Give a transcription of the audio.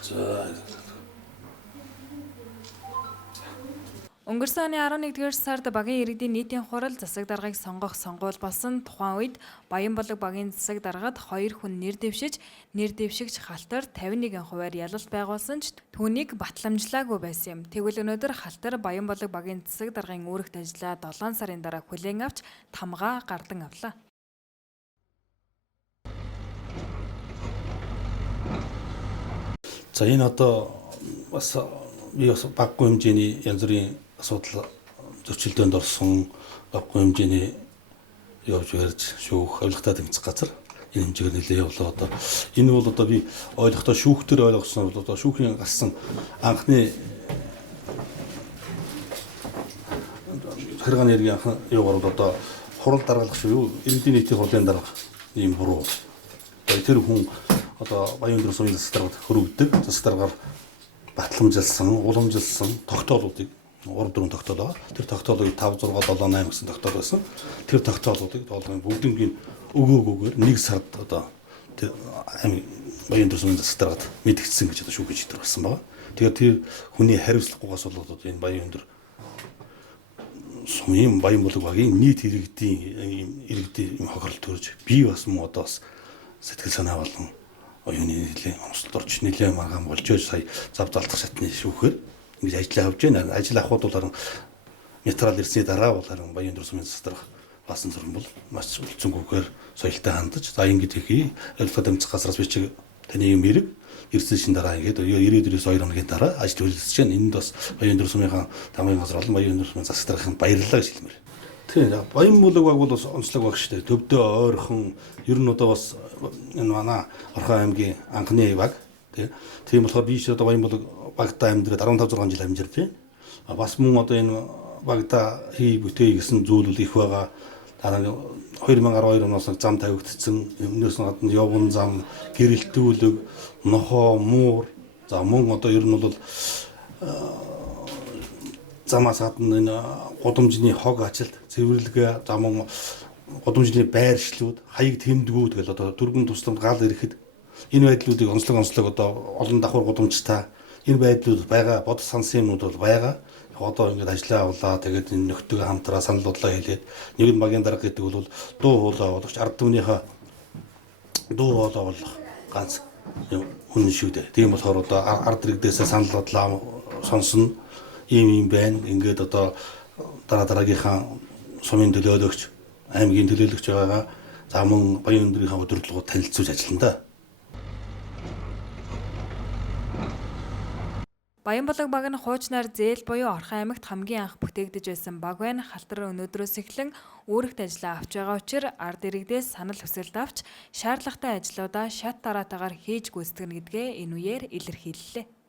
За Өнгөрсөн оны 11-р сард багийн иргэдийн нийтийн хурал засаг даргыг сонгох сонгуул болсон тухайн үед Баянбалаг багийн засаг даргад 2 хүн нэр дэвшигч Халтар 51%-аар ялалт байгуулсан ч түүнийг батламжлаагүй байсан юм. Тэгвэл өнөөдөр Халтар Баянбалаг багийн засаг даргын үүрэгт ажиллаа 7 сарын дараа хүлээн авч тамгаа гардан авлаа. за энэ одоо бас би бас баггүй хэмжээний янз бүрийн асуудал зөрчилдөөнд орсон баггүй хэмжээний явж барьж шүүх авилгатай тэмцэх газар энэ хэмжээгээр нэлээд явлаа одоо энэ бол одоо би ойлгохдоо шүүхтэр ойлгосон бол одоо шүүхийн гарсан анхны хэрэг нэргийн анхны юугаар бол одоо хурал даргалах шүү юу иргэдийн нийтийн хурлын дарга ийм буруу тэр хүн одоо Баянбалаг сумын засаг даргад хөрөгдөг засаг даргаар батламжилсан уламжилсан тогтоолуудыг 3-4 тогтоол байгаа. Тэр тогтоолыг 5 6 7 8 гэсэн тогтоол байсан. Тэр тогтоолуудыг бүгднийг өгөөгүйгээр нэг сард одоо тэр Баянбалаг сумын засаг даргад мэдгдсэн гэж одоо шүүхийн шийдвэр болсон байгаа. Тэгэхээр тэр хүний хариуцлагагүйгээс болоод энэ Баянбалаг сумын Баянбалаг багийн нийт иргэдийн хохирол төрж би бас муу одоо бас сэтгэл санаа болон оюуны нэлийн онцлог орч нэлийн маргаан болж сая зав залтах шатны шүүхээр ингэж ажиллаа авч байна. Ажил авахуд бол харин материал ирсний дараа бол харин Баянбалаг сумын засаг дарга баасан зурм бол маш үлцэнгүйгээр соёлтой хандаж за ингэж хийхий авилга тэмцэх газраас би чи таны юм эрэг ирсэн шин дараа ингээд 92-өөс 2 хоногийн дараа ажил үйлчилж байна. Энд бас Баянбалаг сумын тамгын газар болон Баянбалаг сумын засаг даргын баярлалаа гэж хэлмээр. Тийм Баянбалаг баг бол бас онцлог баг шүү дээ. Төвдөө ойрхон ер нь одоо бас энэ манай Орхон аймгийн анхны баг тийм болохоор би ч одоо Баянбалаг багтаа амьдраад 15 6 жил амьдарч байна. Бас мөн одоо энэ багтаа хий бүтээй гэсэн зүйл их байгаа. Дараа нь 2012 оноос зам тавигдсан. Өмнөөс нь гадна явган зам, гэрэлтүүлэг, нохоо, муур. За мөн одоо ер нь бол замаас гадна энэ гудамжны хог ажилт, цэвэрлэгээ, за мөн гудамжны байршлууд, хаяг тэмдгүүд гэл одоо дөрвөн тусламж гал ирэхэд энэ байдлуудыг онцлог одоо олон давхар гудамжтай энэ байдлууд байгаа, бодос сансан юмнууд бол байгаа. Одоо ингэж ажиллаа авлаа. Тэгээд энэ нөхдөг хамтраа санал бодлоо хэлээд нэг нь багийн дарга гэдэг бол дуу хоолой болгож ард түмнийхээ дуу хоолой болгох ганц хүн шүү дээ. Тийм болохоор одоо ард иргэдээс санал бодлоо сонсно. Ийм байна. Ингээд одоо дараагийнхаа сумын төлөөлөгч, аймгийн төлөөлөгч байгаа. За мөн Баянбалagийнхаа удирдлагууд танилцуулж ажиллана да. Баянбалаг баг нь хуучнаар зээл буюу Орхон аймагт хамгийн анх бүтээгдэж байсан баг байна. Халтар өнөөдрөөс эхлэн үүрэгт ажиллаа авч байгаа учраас ард иргэдээс санал хүсэлт авч шаардлагатай ажлуудаа шат дараатаагаар хийж гүйцэтгэнэ гэдгээ энэ үеэр илэрхийллээ.